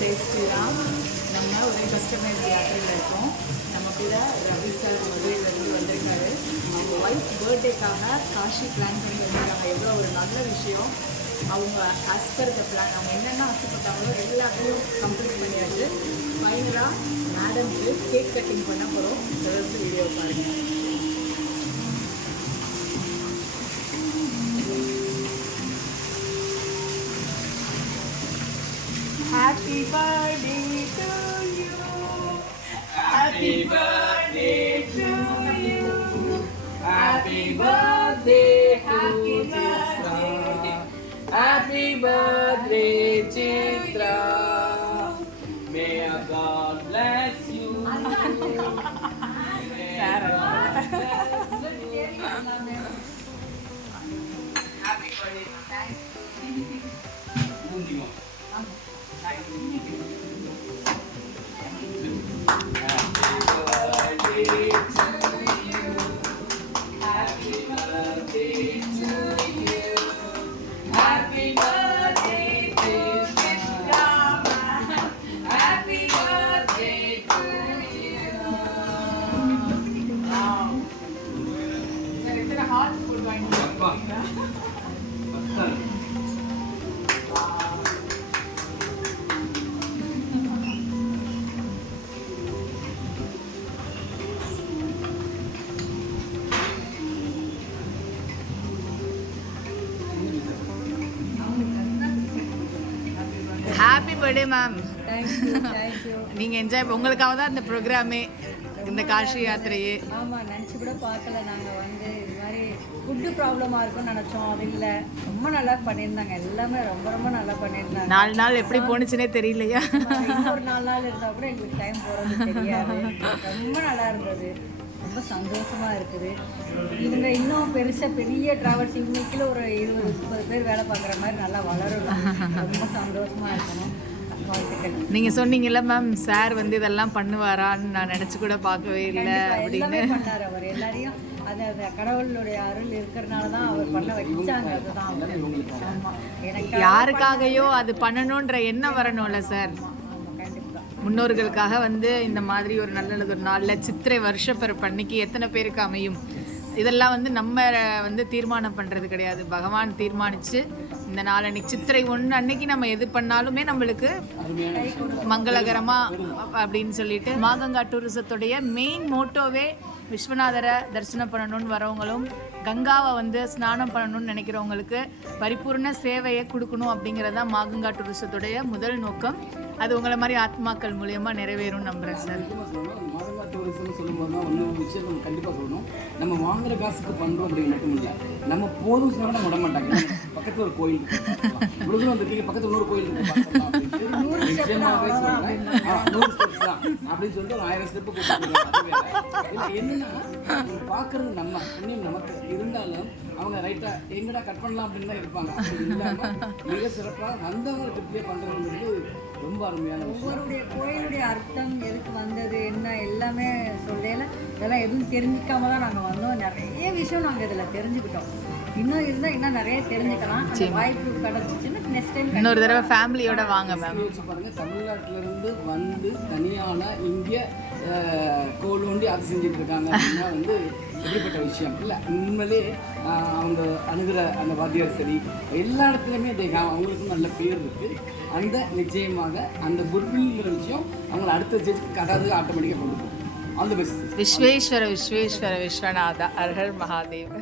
ஜெய் ஸ்ரீராம். நம்ம ஒரே கஸ்டமைஸ் யாத்திரையில் இருக்கோம். நம்ம கூட ரவி சார் மதுரையிலேருந்து வந்திருக்காரு. அவங்க ஒய்ஃப் பர்த்டேக்காக காஷி பிளான் பண்ணி வந்திருக்காங்க. எவ்வளோ ஒரு நல்ல விஷயம். அவங்க ஆஸ்பர் த பிளான், அவங்க என்னென்ன ஆசைப்பட்டாங்களோ எல்லாத்தையும் கம்ப்ளீட் பண்ணியாச்சு. ஃபைனலாக மேடம்க்கு கேக் கட்டிங் பண்ண போகிறோம். தொடர்ந்து வீடியோ பாருங்கள். Happy birthday to you. Happy birthday to you. Happy birthday, happy birthday. Happy birthday, Chitra. May God bless you. Happy birthday. Thanks. Happy birthday ma'am. Thank you. நீங்கள் என்ஜாய், உங்களுக்காக தான் இந்த ப்ரோக்ராமே, இந்த காஷி யாத்திரையே. ஆமாம், நினச்சி கூட பார்க்கல. நாங்கள் வந்து இது மாதிரி ஃபுட்டு ப்ராப்ளமாக இருக்கும்னு நினச்சோம். அது இல்லை, ரொம்ப நல்லா பண்ணியிருந்தாங்க. எல்லாமே ரொம்ப ரொம்ப நல்லா பண்ணியிருந்தாங்க. 4 நாள் எப்படி போணுச்சுன்னே தெரியலையா? ஒரு 4 நாள் இருந்தால் கூட எங்களுக்கு டைம் போகிறது தெரியாது. ரொம்ப நல்லா இருந்தது. ரொம்ப சந்தோஷமாக இருக்குது. இவங்க இன்னும் பெரிய ட்ராவல்ஸ் இன்னைக்குள்ள ஒரு 20-30 பேர் வேலை பார்க்குற மாதிரி நல்லா வளரணும். ரொம்ப சந்தோஷமாக இருக்கணும். நீங்கள் சொன்னீங்கல்ல மேம், சார் வந்து இதெல்லாம் பண்ணுவாரான்னு நான் நினச்சி கூட பார்க்கவே இல்லை அப்படின்னு. பண்ணார் அவர். எல்லாரையும் அது அந்த கடவுளுடைய அருள் இருக்கிறனால தான் அவர் பண்ண வச்சாங்க. அதுதான் எனக்கு யாருக்காகையோ அது பண்ணணுன்ற எண்ணம் வரணும்ல சார். முன்னோர்களுக்காக வந்து இந்த மாதிரி ஒரு நல்ல ஒரு நாளில் சித்திரை வருஷப்பிறப்பு அன்னைக்கு எத்தனை பேருக்கு அமையும்? இதெல்லாம் வந்து நம்ம வந்து தீர்மானம் பண்ணுறது கிடையாது. பகவான் தீர்மானித்து இந்த நாள் அன்னைக்கு சித்திரை 1 அன்னைக்கு நம்ம எது பண்ணாலுமே நம்மளுக்கு மங்களகரமாக அப்படின்னு சொல்லிட்டு மாகங்கா டூரிசத்துடைய மெயின் மோட்டோவே விஸ்வநாதரை தரிசனம் பண்ணணும்னு வரவங்களும் கங்காவை வந்து ஸ்நானம் பண்ணணும்னு நினைக்கிறவங்களுக்கு பரிபூர்ண சேவையை கொடுக்கணும் அப்படிங்கிறது தான் மாகங்கா டூரிசத்துடைய முதல் நோக்கம். அது உங்களை மாதிரி ஆத்மாக்கள் மூலியமாக நிறைவேறும் நம்புகிறேன் சார். மாகங்கா டூரிசம்னு சொல்லும்போது தான் ஒன்று விஷயம் நம்ம கண்டிப்பாக சொல்லணும். நம்ம வாங்குற காசுக்கு பண்ணுறோம் அப்படின்னு மட்டும் இல்லை, நம்ம போதும் சொன்னால் நம்ம விட மாட்டாங்க. பக்கத்தில் ஒரு கோயில் இவ்வளோ தூரம் வந்துருக்கீங்க, பக்கத்தில் இன்னொரு கோயில் நிச்சயமாகவே சொல்கிறேன். 100 ஸ்டெப்ஸ் தான் அப்படின்னு சொல்லிட்டு ஒரு 1000 ஸ்டெப்பு கூப்பிட்டு என்னன்னா பார்க்குறது நம்ம புண்ணியம் நமக்கு இருந்தாலும் அவங்க ரைட்டாக எங்கடா கட் பண்ணலாம் அப்படின்னு தான் இருப்பாங்க. மிக சிறப்பாக வந்தவங்க திருப்தியாக பண்ணுறதுங்கிறது ரொம்ப அருமையான ஒவ்வொருடைய கோயிலுடைய அர்த்தம், எதுக்கு வந்தது, என்ன எல்லாமே சொல்லல. இதெல்லாம் எதுவும் தெரிஞ்சிக்காம தான் நாங்கள் வந்தோம். நிறைய விஷயம் நாங்கள் இதில் தெரிஞ்சுக்கிட்டோம். இன்னும் இருந்தால் இன்னும் நிறைய தெரிஞ்சுக்கலாம். வாய்ப்பு கிடச்சிச்சுன்னா நெக்ஸ்ட் டைம் இன்னொரு தடவை ஃபேமிலியோட வாங்க மேம். யோசிச்சு பாருங்கள், தமிழ்நாட்டிலேருந்து வந்து தனியான இங்கே கோலோண்டி அது செஞ்சுட்டு இருக்காங்க அப்படின்னா வந்து எப்படிப்பட்ட விஷயம் இல்லை. உண்மையிலே அவங்க அணுகிற அந்த வாத்தியார் சரி எல்லா இடத்துலையுமே அவங்களுக்கும் நல்ல பேர் இருக்குது. அந்த நிச்சயமாக அந்த குட்வில்ங்கிற விஷயம் அவங்களை அடுத்த ஸ்டேஜுக்கு அதாவது ஆட்டோமேட்டிக்காக கொண்டு போகும். All the best. Vishweshwara Vishweshwara Vishwanatha Har Har Mahadev.